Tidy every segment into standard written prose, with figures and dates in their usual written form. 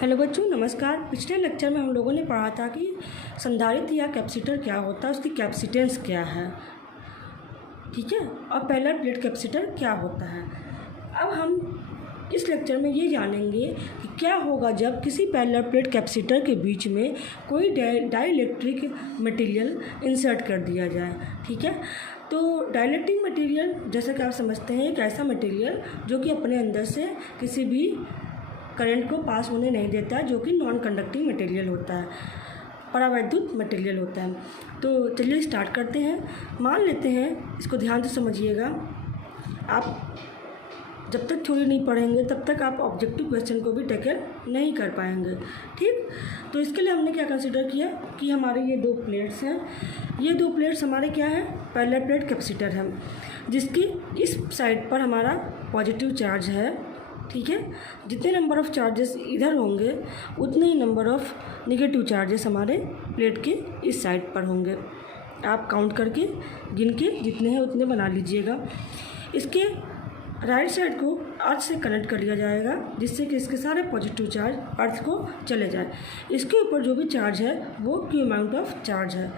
Hello बच्चों, नमस्कार। पिछले लेक्चर में हम लोगों ने पढ़ा था कि संधारित्र या कैपेसिटर क्या होता है, उसकी कैपेसिटेंस क्या है, ठीक है, और पैरेलल प्लेट कैपेसिटर क्या होता है। अब हम इस लेक्चर में ये जानेंगे कि क्या होगा जब किसी पैरेलल प्लेट कैपेसिटर के बीच में कोई डाइलेक्ट्रिक मटेरियल इंसर्ट कर दिया जाए, ठीक है। तो डाइलेक्ट्रिक मटेरियल जैसा कि आप समझते हैं एक ऐसा मटेरियल जो कि अपने अंदर से किसी भी करंट को पास होने नहीं देता है, जो कि नॉन कंडक्टिंग मटेरियल होता है, परावैद्युत मटेरियल होता है। तो चलिए स्टार्ट करते हैं। मान लेते हैं, इसको ध्यान से समझिएगा, आप जब तक थ्योरी नहीं पढ़ेंगे तब तक आप ऑब्जेक्टिव क्वेश्चन को भी टैकल नहीं कर पाएंगे, ठीक। तो इसके लिए हमने क्या कंसिडर किया कि हमारे ये दो प्लेट्स हैं, ये दो प्लेट्स हमारे क्या हैं, पैरेलल प्लेट कैपेसिटर हैं, जिसकी इस साइड पर हमारा पॉजिटिव चार्ज है, ठीक है। जितने नंबर ऑफ़ चार्जेस इधर होंगे उतने ही नंबर ऑफ़ नेगेटिव चार्जेस हमारे प्लेट के इस साइड पर होंगे। आप काउंट करके गिन के जितने हैं उतने बना लीजिएगा। इसके राइट साइड को अर्थ से कनेक्ट कर लिया जाएगा, जिससे कि इसके सारे पॉजिटिव चार्ज अर्थ को चले जाए। इसके ऊपर जो भी चार्ज है वो क्यू अमाउंट ऑफ चार्ज है।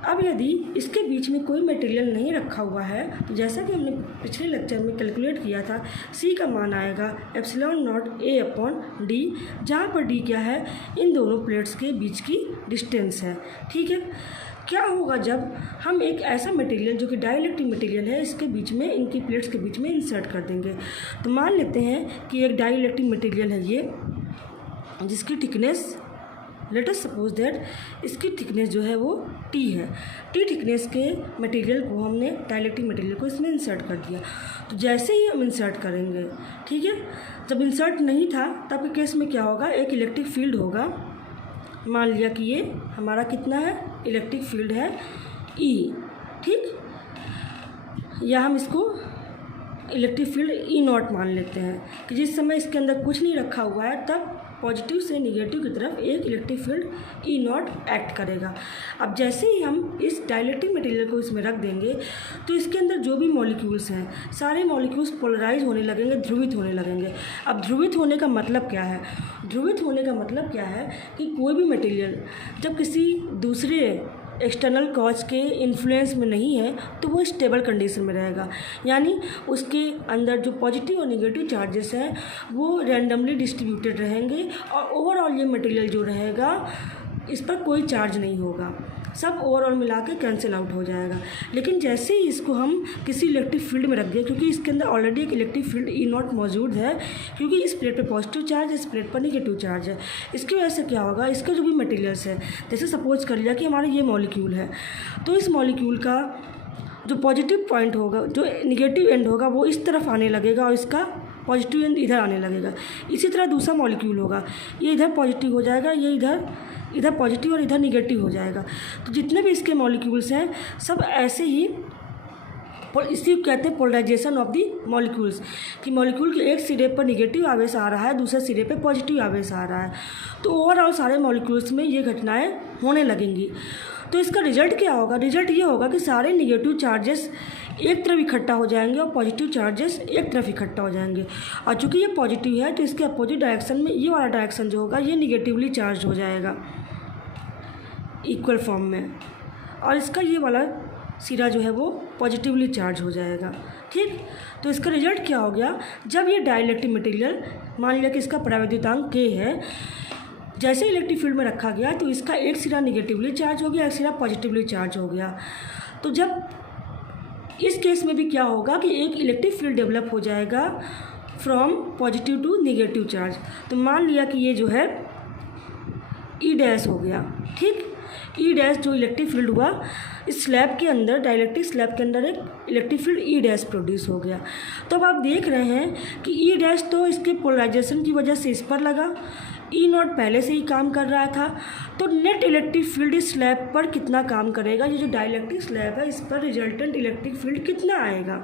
अब यदि इसके बीच में कोई मटेरियल नहीं रखा हुआ है तो जैसा कि हमने पिछले लेक्चर में कैलकुलेट किया था, C का मान आएगा एप्सिलॉन नॉट A/d, जहाँ पर D क्या है, इन दोनों प्लेट्स के बीच की डिस्टेंस है, ठीक है। क्या होगा जब हम एक ऐसा मटेरियल जो कि डाइलेक्ट्रिक मटेरियल है इसके बीच में, इनकी प्लेट्स के बीच में इंसर्ट कर देंगे। तो मान लेते हैं कि एक डाइलेक्ट्रिक मटेरियल है ये, जिसकी thickness, let us suppose that इसकी थिकनेस जो है वो T है। T थिकनेस के मटेरियल को हमने डाइलेक्ट्रिक मटेरियल को इसमें इंसर्ट कर दिया। तो जैसे ही हम इंसर्ट करेंगे, ठीक है, जब इंसर्ट नहीं था तब के केस में क्या होगा, एक इलेक्ट्रिक फील्ड होगा। मान लिया कि ये हमारा कितना है, इलेक्ट्रिक फील्ड है E, ठीक, या हम इसको इलेक्ट्रिक फील्ड E0 मान लेते हैं कि जिस समय इसके अंदर कुछ नहीं रखा हुआ है तब पॉजिटिव से निगेटिव की तरफ एक इलेक्ट्रिक फील्ड E0 एक्ट करेगा। अब जैसे ही हम इस डाइलेक्ट्रिक मटेरियल को इसमें रख देंगे तो इसके अंदर जो भी मॉलिक्यूल्स हैं सारे मॉलिक्यूल्स पोलराइज होने लगेंगे, ध्रुवित होने लगेंगे। अब ध्रुवित होने का मतलब क्या है, ध्रुवित होने का मतलब क्या है कि कोई भी मटेरियल जब किसी दूसरे एक्सटर्नल कॉज के इन्फ्लुएंस में नहीं है तो वो स्टेबल कंडीशन में रहेगा, यानी उसके अंदर जो पॉजिटिव और नेगेटिव चार्जेस हैं वो रैंडमली डिस्ट्रीब्यूटेड रहेंगे और ओवरऑल ये मटेरियल जो रहेगा इस पर कोई चार्ज नहीं होगा, सब ओवरऑल मिला के कैंसिल आउट हो जाएगा। लेकिन जैसे ही इसको हम किसी इलेक्ट्रिक फील्ड में रख दिए, क्योंकि इसके अंदर ऑलरेडी एक इलेक्ट्रिक फील्ड E0 मौजूद है, क्योंकि इस प्लेट पे पॉजिटिव चार्ज है, इस प्लेट पर नेगेटिव चार्ज है, इसकी वजह से क्या होगा, इसके जो भी मटेरियल्स है, जैसे सपोज कर लिया कि हमारा ये मॉलिक्यूल है, तो इस मॉलिक्यूल का जो पॉजिटिव पॉइंट होगा, जो नेगेटिव एंड होगा वो इस तरफ आने लगेगा और इसका पॉजिटिव एंड इधर आने लगेगा। इसी तरह दूसरा मॉलिक्यूल होगा, ये इधर पॉजिटिव हो जाएगा, ये इधर पॉजिटिव और इधर निगेटिव हो जाएगा। तो जितने भी इसके मॉलिक्यूल्स हैं सब ऐसे ही, इसी कहते हैं पोलराइजेशन ऑफ दी मॉलिक्यूल्स, कि मॉलिक्यूल के एक सिरे पर निगेटिव आवेश आ रहा है, दूसरे सिरे पे पॉजिटिव आवेश आ रहा है, तो ओवरऑल सारे मॉलिक्यूल्स में ये घटनाएं होने लगेंगी। तो इसका रिजल्ट क्या होगा, रिजल्ट ये होगा कि सारे निगेटिव चार्जेस एक तरफ इकट्ठा हो जाएंगे और पॉजिटिव चार्जेस एक तरफ इकट्ठा हो जाएंगे। और चूँकि ये पॉजिटिव है तो इसके अपोजिट डायरेक्शन में ये वाला डायरेक्शन जो होगा ये निगेटिवली चार्ज हो जाएगा इक्वल फॉर्म में, और इसका ये वाला सिरा जो है वो पॉजिटिवली चार्ज हो जाएगा, ठीक। तो इसका रिजल्ट क्या हो गया, जब ये डाइलेक्ट्रिक मटेरियल, मान लिया कि इसका परावैद्युतांक K है, जैसे इलेक्ट्रिक फील्ड में रखा गया तो इसका एक सिरा निगेटिवली चार्ज हो गया, एक सिरा पॉजिटिवली चार्ज हो गया। तो जब इस केस में भी क्या होगा कि एक इलेक्ट्रिक फील्ड डेवलप हो जाएगा from positive to negative charge. तो मान लिया कि ये जो है E' हो गया, ठीक। E' जो इलेक्ट्रिक फील्ड हुआ, इस स्लैब के अंदर, डाइलेक्ट्रिक स्लैब के अंदर एक इलेक्ट्रिक फील्ड E' प्रोड्यूस हो गया। तो अब आप देख रहे हैं कि E' तो इसके पोलराइजेशन की वजह से इस पर लगा, E0 पहले से ही काम कर रहा था, तो नेट इलेक्ट्रिक फील्ड इस स्लैब पर कितना काम करेगा, ये जो डाइलेक्ट्रिक स्लैब है इस पर रिजल्टेंट इलेक्ट्रिक फील्ड कितना आएगा।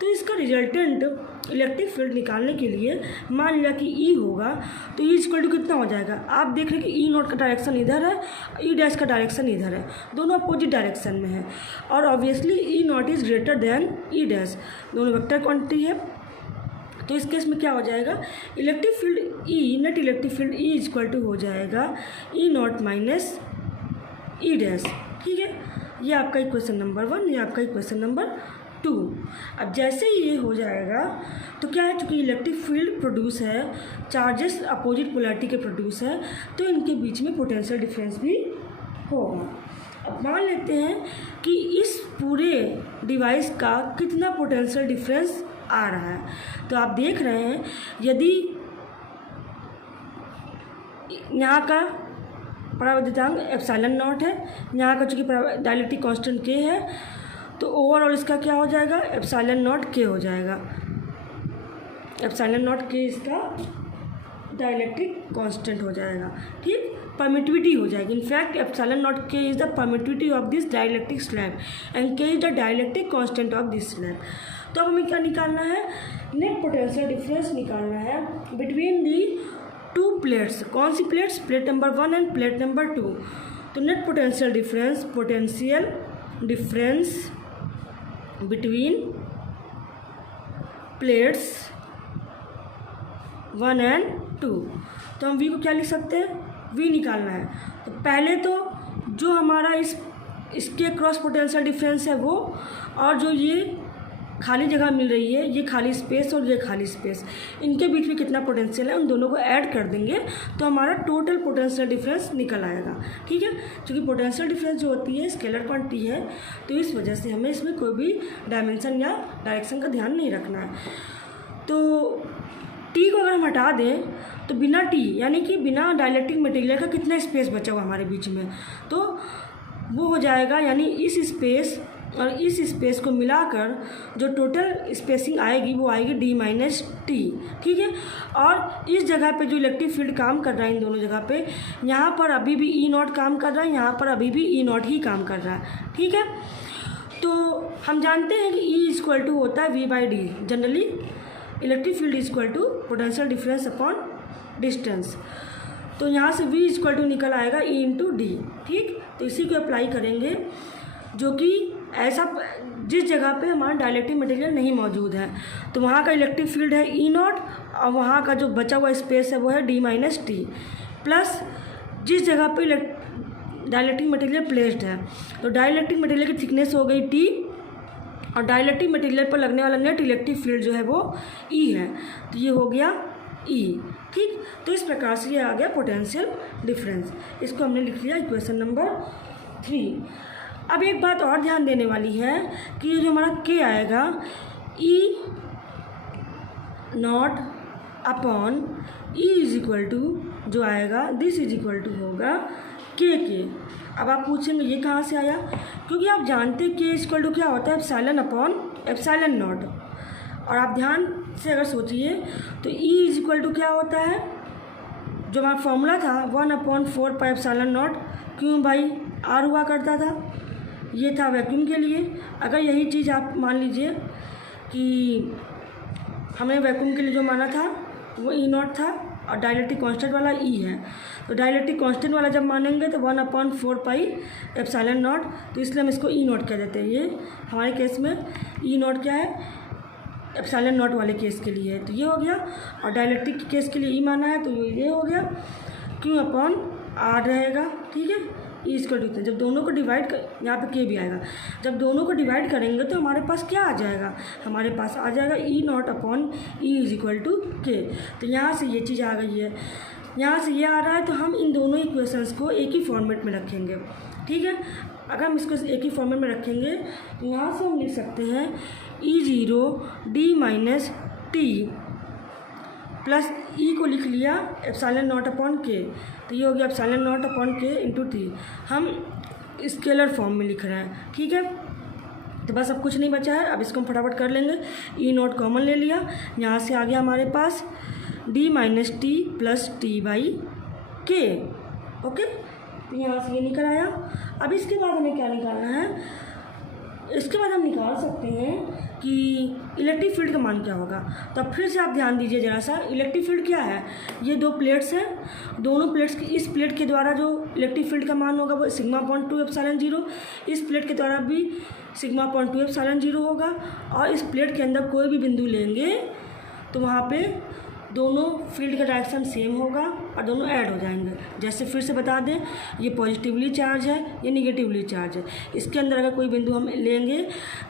तो इसका रिजल्टेंट इलेक्ट्रिक फील्ड निकालने के लिए मान लिया कि E होगा, तो E इक्वल टू कितना हो जाएगा, आप देख रहे हैं कि E0 का डायरेक्शन इधर है, E' का डायरेक्शन इधर है, दोनों अपोजिट डायरेक्शन में है, और obviously E0 is greater than E', दोनों वेक्टर क्वांटिटी है। तो इस केस में क्या हो जाएगा, electric field E, net electric field E equal to हो जाएगा E naught minus E dash. ठीक है, ये आपका इक्वेशन नंबर 1, ये आपका इक्वेशन नंबर 2। अब जैसे ही ये हो जाएगा तो क्या है, चूँकि इलेक्ट्रिक फील्ड प्रोड्यूस है, चार्जेस अपोजिट पोलैरिटी के प्रोड्यूस है, तो इनके बीच में पोटेंशियल डिफरेंस भी होगा। अब मान लेते हैं कि इस पूरे डिवाइस का कितना पोटेंशियल डिफरेंस आ रहा है। तो आप देख रहे हैं, यदि यहाँ का पराविद्युतांक एप्सिलॉन नॉट है, यहाँ का चूँकि डाइलेक्ट्रिक कांस्टेंट के है, तो ओवरऑल इसका क्या हो जाएगा, एप्सिलॉन नॉट के हो जाएगा। एप्सिलॉन नॉट के इसका डाइलेक्ट्रिक कांस्टेंट हो जाएगा। ठीक, परमिटिविटी हो जाएगी। In fact epsilon nought K is the permittivity of this dielectric slab and K is the dielectric constant of this slab. तो अब हमें क्या निकालना है, नेट पोटेंशियल डिफरेंस निकालना है बिटवीन दी टू प्लेट्स। कौन सी plates, plate number 1 and plate number 2। तो net potential difference between plates 1 and 2। तो हम v को क्या लिख सकते हैं, v निकालना है। तो पहले तो जो हमारा इसके क्रॉस पोटेंशियल डिफरेंस है वो, और जो ये खाली जगह मिल रही है, ये खाली स्पेस और ये खाली स्पेस, इनके बीच में कितना पोटेंशियल है उन दोनों को ऐड कर देंगे तो हमारा टोटल पोटेंशियल डिफरेंस निकल आएगा। ठीक है, क्योंकि पोटेंशियल डिफरेंस जो होती है स्केलर क्वांटिटी है, तो इस वजह से हमें इसमें कोई भी डायमेंशन या डायरेक्शन का ध्यान नहीं रखना है। तो टी को अगर हम हटा दें तो बिना टी यानी कि बिना डाइलेक्ट्रिक मटेरियल का कितना स्पेस बचा हुआ हमारे बीच में, तो वो हो जाएगा, यानी इस स्पेस और इस स्पेस को मिलाकर जो टोटल स्पेसिंग आएगी वो आएगी डी माइनस टी। ठीक है, और इस जगह पे जो इलेक्ट्रिक फील्ड काम कर रहा है इन दोनों जगह पे, यहाँ पर अभी भी ई नॉट काम कर रहा है, यहाँ पर अभी भी ई नॉट ही काम कर रहा है। ठीक है, तो हम जानते हैं कि ई इक्वल टू होता है V by D. Generally electric field equal to potential difference upon distance. तो यहाँ से v इक्वल टू निकल आएगा e इंटू डी। ठीक, तो इसी को अप्लाई करेंगे, जो कि ऐसा जिस जगह पे हमारा डाइलेक्ट्रिक मटेरियल नहीं मौजूद है, तो वहाँ का इलेक्ट्रिक फील्ड है ई नॉट, और वहाँ का जो बचा हुआ स्पेस है वो है डी माइनस टी, प्लस जिस जगह पे डाइलेक्ट्रिक मटेरियल प्लेस्ड है, तो डाइलेक्ट्रिक मटेरियल की थिकनेस हो गई टी, और डाइलेक्ट्रिक मटेरियल पर लगने वाला नेट इलेक्ट्रिक फील्ड जो है वो ई है, तो ये हो गया ई। ठीक, तो इस प्रकार से ये आ गया पोटेंशियल डिफरेंस। इसको हमने लिख लिया इक्वेशन नंबर 3। अब एक बात और ध्यान देने वाली है कि ये जो हमारा के आएगा, E nought upon E is equal to जो आएगा, दिस इज इक्वल टू होगा के। अब आप पूछेंगे ये कहाँ से आया, क्योंकि आप जानते हैं के इक्वल टू क्या होता है, एप्सिलॉन अपॉन एप्सिलॉन नॉट। और आप ध्यान से अगर सोचिए तो ई इज इक्वल टू क्या होता है, जो हमारा फॉर्मूला था 1/4 pi epsilon naught Q by R हुआ करता था, ये था वैक्यूम के लिए। अगर यही चीज़ आप मान लीजिए कि हमने वैक्यूम के लिए जो माना था वो ई नॉट था और डाइलेक्ट्रिक कांस्टेंट वाला ई है, तो डाइलेक्ट्रिक कांस्टेंट वाला जब मानेंगे तो 1/4 पाई एप्सिलॉन नॉट, तो इसलिए हम इसको ई नॉट कह देते हैं। ये हमारे केस में ई नॉट क्या है, एप्सिलॉन नॉट वाले केस के लिए है, तो ये हो गया। और डाइलेक्ट्रिक के केस के लिए ई माना है तो ये हो गया, क्यू अपॉन आर रहेगा। ठीक है, ई इसको लिखते हैं। जब दोनों को डिवाइड यहाँ पे के भी आएगा, जब दोनों को डिवाइड करेंगे तो हमारे पास क्या आ जाएगा, हमारे पास आ जाएगा E nought upon E is equal to K. तो यहाँ से ये चीज़ आ गई है, यहाँ से ये आ रहा है, तो हम इन दोनों इक्वेशंस को एक ही फॉर्मेट में रखेंगे। ठीक है, अगर हम इसको एक ही फॉर्मेट में रखेंगे तो यहाँ से हम लिख सकते हैं E0 D minus T plus E को लिख लिया एप्सिलॉन नॉट अपॉन के, तो ये हो गया एप्सिलॉन नॉट अपॉन के इंटू टी। हम स्केलर फॉर्म में लिख रहे हैं। ठीक है, तो बस अब कुछ नहीं बचा है, अब इसको हम फटाफट कर लेंगे। ई नॉट कॉमन ले लिया, यहाँ से आ गया हमारे पास D minus T plus T by K. Okay, तो यहाँ से ये निकल आया। अब इसके बाद हमें क्या निकालना है, इसके बाद हम निकाल सकते हैं कि इलेक्ट्रिक फील्ड का मान क्या होगा। तो अब फिर से आप ध्यान दीजिए ज़रा सा, इलेक्ट्रिक फील्ड क्या है, ये दो प्लेट्स हैं, दोनों प्लेट्स की इस प्लेट के द्वारा जो इलेक्ट्रिक फील्ड का मान होगा वो σ/2 एप्सिलॉन 0, इस प्लेट के द्वारा भी σ/2 एप्सिलॉन 0 होगा। और इस प्लेट के अंदर कोई भी बिंदु लेंगे तो वहाँ पे दोनों फील्ड का डायरेक्शन सेम होगा और दोनों ऐड हो जाएंगे। जैसे फिर से बता दें, ये पॉजिटिवली चार्ज है, ये निगेटिवली चार्ज है। इसके अंदर अगर कोई बिंदु हम लेंगे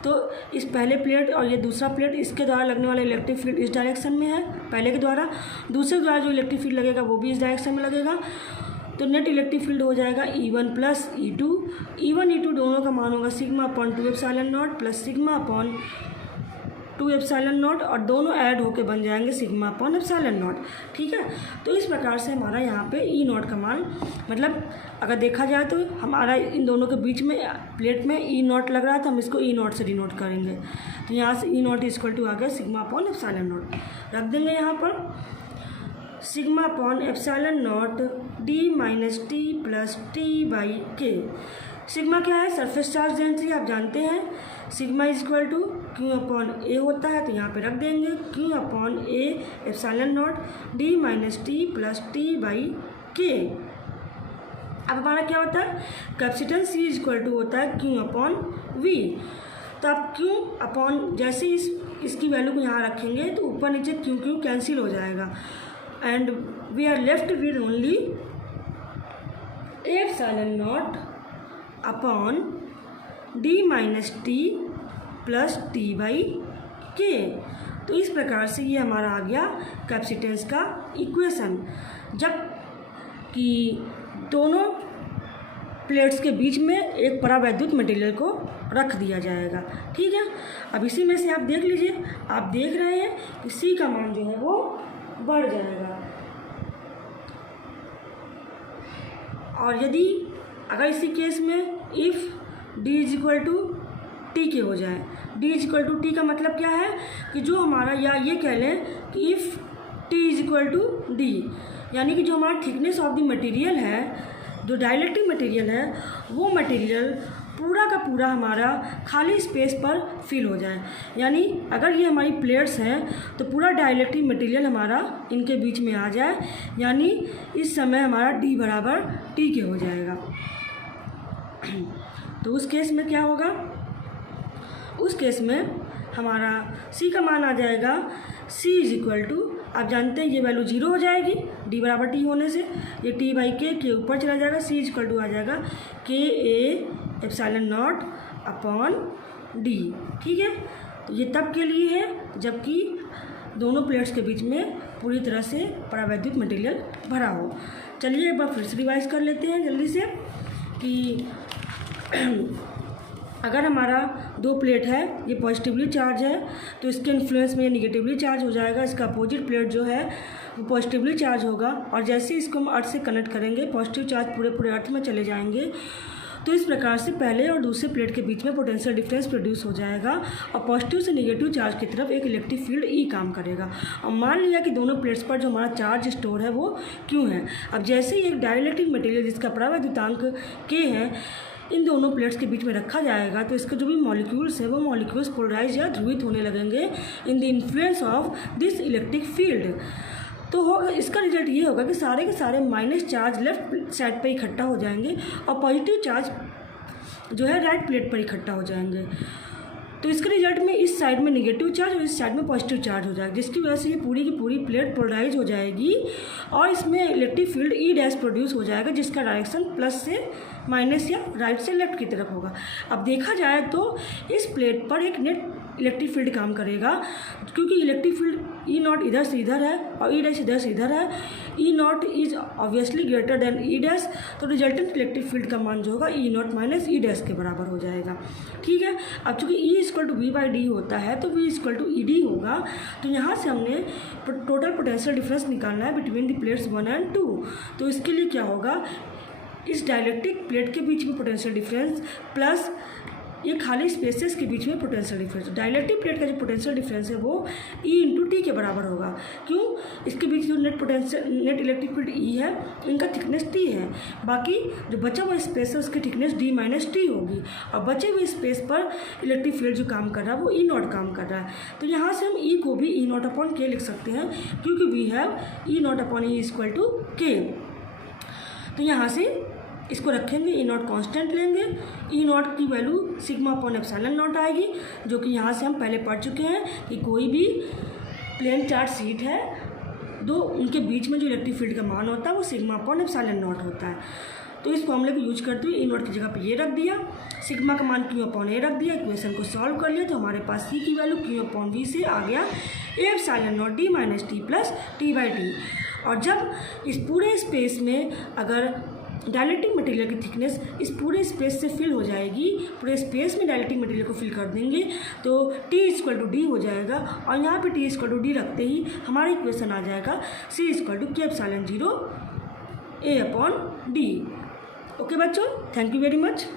तो इस पहले प्लेट और ये दूसरा प्लेट, इसके द्वारा लगने वाला इलेक्ट्रिक फील्ड इस डायरेक्शन में है पहले के द्वारा, दूसरे के द्वारा जो इलेक्ट्रिक फील्ड लगेगा वो भी इस डायरेक्शन में लगेगा। तो नेट इलेक्ट्रिक फील्ड हो जाएगा E1 plus E2। E1 E2 दोनों का मान होगा sigma upon 2 epsilon not plus sigma upon 2 epsilon not, और दोनों ऐड होके बन जाएंगे सिग्मा अपॉन एप्सिलॉन नॉट। ठीक है, तो इस प्रकार से हमारा यहाँ पे E नॉट का मान, मतलब अगर देखा जाए तो हमारा इन दोनों के बीच में प्लेट में E नॉट लग रहा है, तो हम इसको E नॉट से डिनोट करेंगे। तो यहाँ से E नॉट इक्वल टू आ गया सिग्मा अपॉन एप्सिलॉन नॉट, रख देंगे यहाँ पर sigma upon epsilon nought D minus T plus T by K. Sigma क्या है? सरफेस चार्ज डेंसिटी, आप जानते हैं sigma is equal to Q upon A होता है, तो यहाँ पे रख देंगे Q upon A epsilon nought D minus T plus T by K. अब हमारा क्या होता है? Capacitance C is equal to होता है क्यू अपॉन V। तो आप क्यू अपॉन जैसे इसकी वैल्यू को यहाँ रखेंगे तो ऊपर नीचे क्यू क्यू कैंसिल हो जाएगा, and we are left with only epsilon naught upon D minus T plus T by K. तो इस प्रकार से ये हमारा आ गया कैपेसिटेंस का इक्वेशन, जब कि दोनों प्लेट्स के बीच में एक परावैद्युत मटेरियल को रख दिया जाएगा। ठीक है, अब इसी में से आप देख लीजिए, आप देख रहे हैं कि C का मान जो है वो बढ़ जाएगा, और यदि अगर इसी केस में if D is equal to T के हो जाए, D is equal to T का मतलब क्या है कि जो हमारा, या ये कह लें कि if T is equal to D, यानी कि जो हमारा थिकनेस ऑफ द मटेरियल है, जो डाइलेक्ट्रिक मटेरियल है, वो मटेरियल पूरा का पूरा हमारा खाली स्पेस पर फिल हो जाए। यानी अगर ये हमारी प्लेट्स हैं तो पूरा डाइलेक्ट्रिक मटेरियल हमारा इनके बीच में आ जाए, यानी इस समय हमारा D बराबर T के हो जाएगा। तो उस केस में क्या होगा? उस केस में हमारा C का मान आ जाएगा C इज इक्वल टू, आप जानते हैं ये वैल्यू 0 हो जाएगी D बराबर T होने से, ये T बाई के ऊपर चला जाएगा, C इज इक्वल टू आ जाएगा के ए एप्सिलॉन नॉट अपॉन D। ठीक है, तो ये तब के लिए है जबकि दोनों प्लेट्स के बीच में पूरी तरह से परावैद्युत मटेरियल भरा हो। चलिए एक बार फिर से रिवाइज कर लेते हैं जल्दी से कि अगर हमारा दो प्लेट है, ये पॉजिटिवली चार्ज है तो इसके इन्फ्लुएंस में ये निगेटिवली चार्ज हो जाएगा, इसका अपोजिट प्लेट जो है वो पॉजिटिवली चार्ज होगा, और जैसे इसको हम अर्थ से कनेक्ट करेंगे पॉजिटिव चार्ज पूरे अर्थ में चले जाएंगे। तो इस प्रकार से पहले और दूसरे प्लेट के बीच में पोटेंशियल डिफरेंस प्रोड्यूस हो जाएगा और पॉजिटिव से नेगेटिव चार्ज की तरफ एक इलेक्ट्रिक फील्ड E काम करेगा। और मान लिया कि दोनों प्लेट्स पर जो हमारा चार्ज स्टोर है वो Q है। अब जैसे ही एक डाइलेक्ट्रिक मटेरियल जिसका परावैद्युतांक K है इन दोनों प्लेट्स के बीच में रखा जाएगा, तो इसके जो भी मॉलिक्यूल्स हैं वो मॉलिक्यूल्स पोलराइज या ध्रुवित होने लगेंगे in the influence of this electric field. तो होगा, इसका रिजल्ट ये होगा कि सारे के सारे माइनस चार्ज लेफ्ट साइड पर इकट्ठा हो जाएंगे और पॉजिटिव चार्ज जो है राइट प्लेट पर इकट्ठा हो जाएंगे। तो इसके रिजल्ट में इस साइड में निगेटिव चार्ज और इस साइड में पॉजिटिव चार्ज हो जाएगा, जिसकी वजह से ये पूरी की पूरी प्लेट पोलराइज हो जाएगी और इसमें इलेक्ट्रिक फील्ड ई डैश प्रोड्यूस हो जाएगा, जिसका डायरेक्शन प्लस से माइनस या राइट से लेफ्ट की तरफ होगा। अब देखा जाए तो इस प्लेट पर एक नेट इलेक्ट्रिक फील्ड काम करेगा, क्योंकि इलेक्ट्रिक फील्ड ई नॉट इधर से इधर है और ई डैश इधर से इधर है। E naught is obviously greater than E dash, तो रिजल्टेंट इलेक्ट्रिक फील्ड का मान जो होगा E naught minus E dash के बराबर हो जाएगा। ठीक है, अब चूँकि E equal to V by D होता है तो V equal to E D होगा। तो यहाँ से हमने टोटल पोटेंशियल डिफरेंस निकालना है बिटवीन द प्लेट्स 1 और 2। तो इसके लिए क्या होगा, इस डाइलेक्ट्रिक प्लेट के बीच में पोटेंशियल डिफरेंस प्लस ये खाली स्पेसेस के बीच में पोटेंशियल डिफरेंस। डाइलेक्ट्रिक प्लेट का जो पोटेंशियल डिफरेंस है वो E इंटू टी के बराबर होगा। क्यों? इसके बीच जो नेट इलेक्ट्रिक फील्ड E है, इनका थिकनेस T है, बाकी जो बचा हुआ स्पेस है उसकी थिकनेस D माइनस टी होगी, और बचे हुए स्पेस पर इलेक्ट्रिक फील्ड जो काम कर रहा है वो E नॉट काम कर रहा है। तो यहाँ से हम E को भी E नॉट अपॉन के लिख सकते हैं, क्योंकि we have E naught upon E equal to K. तो यहाँ से इसको रखेंगे, ई नॉट कांस्टेंट लेंगे, ई नॉट की value sigma upon epsilon not आएगी, जो कि यहाँ से हम पहले पढ़ चुके हैं कि कोई भी प्लेन चार्ज शीट है, दो उनके बीच में जो इलेक्ट्रिक फील्ड का मान होता है वो सिग्मा अपॉन एप्सिलॉन नॉट होता है। तो इस फॉर्मूले को यूज करते हुए ए नॉट की जगह पे ये रख दिया, सिग्मा का मान क्यू अपॉन ए रख दिया, इक्वेशन को सॉल्व कर लिया तो हमारे पास सी की वैल्यू क्यू अपॉन वी से आ गया ए epsilon not D minus T plus T by T. और जब इस पूरे स्पेस में अगर डाइलेक्ट्रिक मटेरियल की थिकनेस इस पूरे स्पेस से फिल हो जाएगी, पूरे स्पेस में डाइलेक्ट्रिक मटेरियल को फिल कर देंगे तो T इक्वल टू डी हो जाएगा। और यहाँ पे T इक्वल टू डी रखते ही हमारा इक्वेशन आ जाएगा C इक्वल टू के epsilon 0 A upon D. Okay बच्चों, थैंक यू वेरी मच।